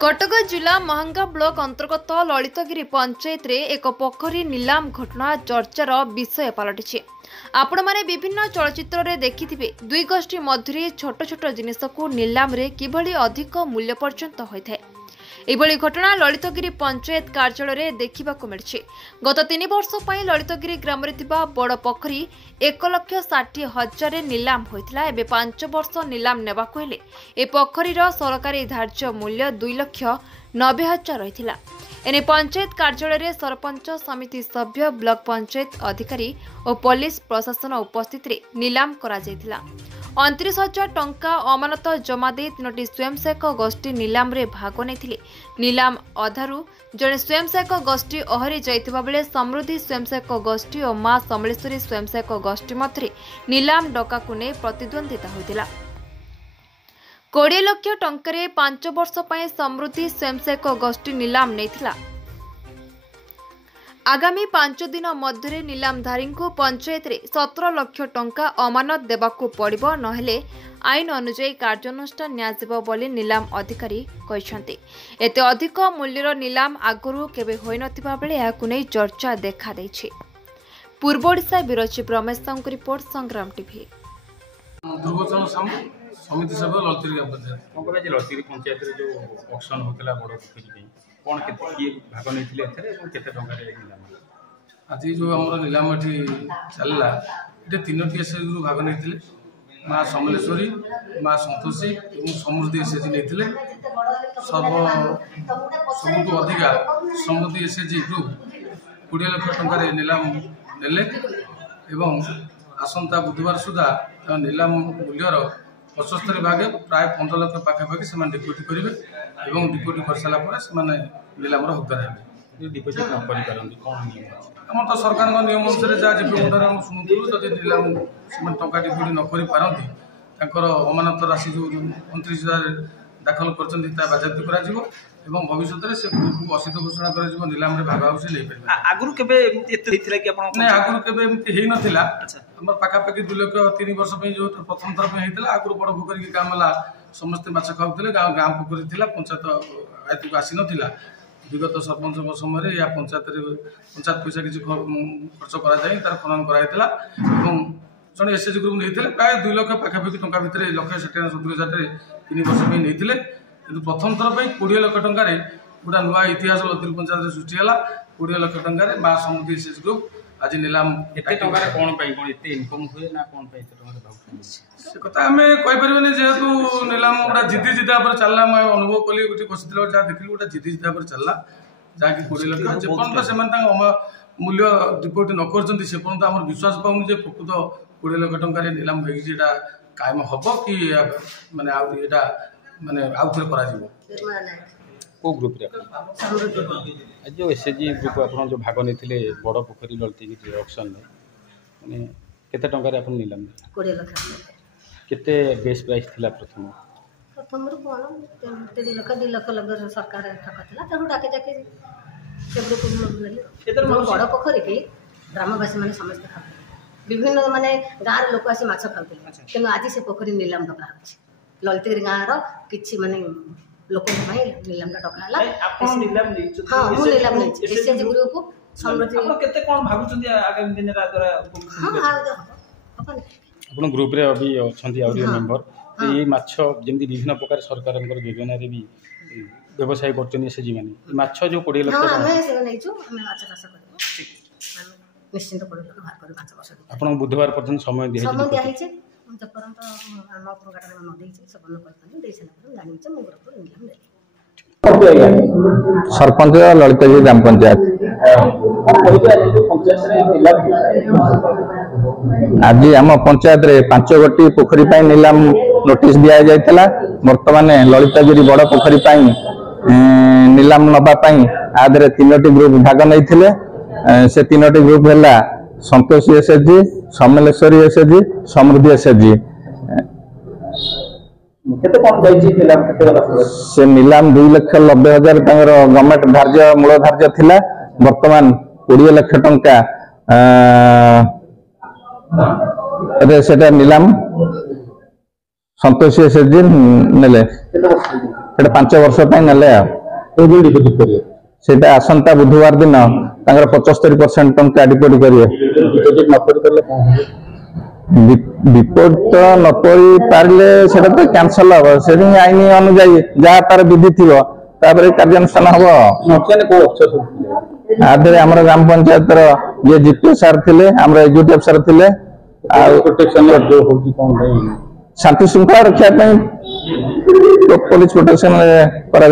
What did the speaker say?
कटक जिला महंगा ब्लॉक अंतर्गत ललितगिरी पंचायत रे एक पोखरी नीलाम घटना चर्चार विषय पलटि। आपण माने विभिन्न चलचित्र रे देखिथिबे दुई गोष्ठी मध्य छोट छोट जिनिस को नीलाम रे किभली अधिक मूल्य पर्यंत होइथाय। एभली घटना ललितगिरी पंचायत कार्यालय रे देखिबाकु मिलछि। गत 3 वर्ष पई ललितगिरी ग्राम रे थिबा बड़ पोखरी 1,60,000 नीलाम होइथिला। एबे 5 वर्ष नीलाम नेबाकु हेले ए पोखरीर सरकारी धार्य मूल्य 2,90,000 रहिथिला। एने पंचायत कार्यालय रे सरपंच समिति सभ्य ब्लॉक पंचायत अधिकारी और पुलिस प्रशासन उपस्थित रे नीलाम करा जायथिला। 29,000 टंका अमानत जमा दे 3टी स्वयंसेवक गोष्ठी नीलाम रे भाग नेथिले। नीलाम अधारू जड़े स्वयंसेवक गोष्ठी अहरी जाइथिबा बेले समृद्धि स्वयंसेवक गोष्ठी और मां समलेश्वरी स्वयंसेवक गोष्ठी मध्य नीलाम डका को ने प्रतिद्वंदिता होइतिला। 20 लाख टंका 5 वर्ष पय समृद्धि स्वयंसेवक गोष्ठी नीलाम नेथिला। आगामी 5 दिन मध्य नीलामधारी को पंचायत रे 17 लाख टंका अमानत देबाकू पड़िबो, नहेले आईन अनुसार कार्यानुष्ठान न्याजिबो बोली नीलाम अधिकारी कहिसंती। एते अधिक मूल्यर नीलाम आगुरु केबे होई नथिबा बेले याकु नै चर्चा देखा दैछि। पूर्व Odisha bureau chief Ramesh Sahu report, संग्राम टीवी। समिति सभा ललितगिरी पंचायत रे जो ऑक्शन होतला बड़ पोखरी कौन किए भाग नहीं आज जो आम नीलाम चलला ये 3टी एसएचजी भाग नहीं माँ समलेश्वरी, माँ संतोषी और समृद्धि एसएचजी नहीं सब अधिका समृद्धि एसएचजी ग्रुप 20 लाख टंका नीलाम नेले एवं आसंता बुधवार सुधा नीलाम मूल्यर 75 भाग प्राय 15 लाख पाखापाखि से डिपोजिट करेंगे और डिपोजिट कर सारा नीलाम हकदार है। डिपोजिट आम तो सरकार नियम अनुसार जहाँ जीवन शुणुलु जब नीलाम टा डिपोजिट न कर अमानत राशि जो 29,000 दाखल कर बाजाप्त कर भविष्य से ग्रुप को असित घोषणा कर नीलाम भाग हाउस नहीं पारे। आगुरी केबे नथिला हमर पाखापाखि 2 लाख 3 वर्ष जो प्रथम थर होता आगुरी बड़ पोखरी गाँव वाला समस्ते माछ खाऊले गाँ पोखरी थी पंचायत आयत को आसी नाला। विगत सरपंच समय या पंचायत पैसा किसी खर्च कराए तार खनन कराइला जड़े एसएचजी ग्रुप नहीं प्राय 2 लाख पाखापाखि टंका भितर 1,70,000 3 वर्ष नहीं कि प्रथम थर पर 20 लाख टंकार गोटा नुआ इतिहास ललितगिरी पंचायत सृष्टि है। 20 लाख टंकार माँ समृद्धि एसएचजी ग्रुप आज नीलाम इनकम हुए ना कौन से कथा आम कहीपर जेहेतु नीलाम गोटा जिदी जिदा पर चलला अनुभव कली गोटे बसी जहाँ देखिली गोटे जिदी जिदा पर चलला जहाँकि 20 लाख जेपर्यंत से मूल्य डिपोजिट न कर आम विश्वास पाऊन प्रकृत 20 लाख टंकार नीलाम होगा कायम हम कि माने माने आउ थे को ग्रुप रे आज जो एसएचजी ग्रुप आपन जो भाग नहीं बड़ पोखरी ललितगिरी ऑक्शन में माने केते टंका रे आपन नीलाम 20 लाख केते बेस प्राइस थिला प्रथम रो कोन 3 लाख 2 लाख लगे सरकार ठकथिला तनु डाके जाके से ग्रुप मिलले एतर बड़ पोखरी के ग्रामवासी माने समस्त खा विभिन्न माने गाँव लोक आसी माछ खाउथिले किंतु आज से पोखरी नीलाम डका होछि। ललितगिरी गाँव रो किछि माने लोक नीलाम डका हला आपन नीलाम नै हां मु नीलाम नै एसएचजी ग्रुप समृद्धि आपन केते कोन भाबुचंदी आगामी दिन रा द्वारा हां हां आपन ग्रुप रे अभी अछंती आउरी मेंबर ये माछ जेमती विभिन्न प्रकार सरकार योजना रे भी व्यवसाय करछनी एसएचजी माने माछ जो 20 लाख हां हमें से नै छु हमें माछ चाष करबो निश्चित पड़े बाहर कर माछ बस आपन बुधवार पर्यंत समय दिया छै जपरंत आम प्रकाटन न देइ छै सब न करथानी देइ सला पर जानि छै मोर पर नीलाम दे सरपंच ललितगिरी ग्राम पंचायत आज आम पंचायत रे 5 गोटी पोखरी पाई नीलाम नोटिस दिया जायतला। वर्तमान ललितगिरी बड़ पोखरी पाई नीलाम नबा पाई आदरे 3टी ग्रुप भाग नहीं से 3टी ग्रुप है संतोषी एसएचजी, समलेश्वरी एसएचजी, समृद्धि एसएचजी। से नीलाम 2,90,000 गवर्नमेंट धार्य मूल धार्य थिला। वर्तमान 20 लाख टंका नीलाम संतोषी एसएचजी नेले। ସେଟା 5 ବର୍ଷ ପାଇଁ ନେଲେ डिपोजिट करिए सेटा आसंता बुधवार दिन तांकर 75% टंका डिपोजिट करिए डिपोजिट न करि करले डिपोजिट न करि पारले सेटा तो कैंसिल हो सेटिंग आईन अनुसार जहाँ तार विधि थी तापर कार्यानुष्ठान हम को अफसर आधे आम ग्राम पंचायत ये जीपीओ सार थे आम एग्जीक्यूटिव सार थे प्रोटेक्शन जो होगी कौन शांति श्रृंखला रक्षा पुलिस प्रोटेक्शन करा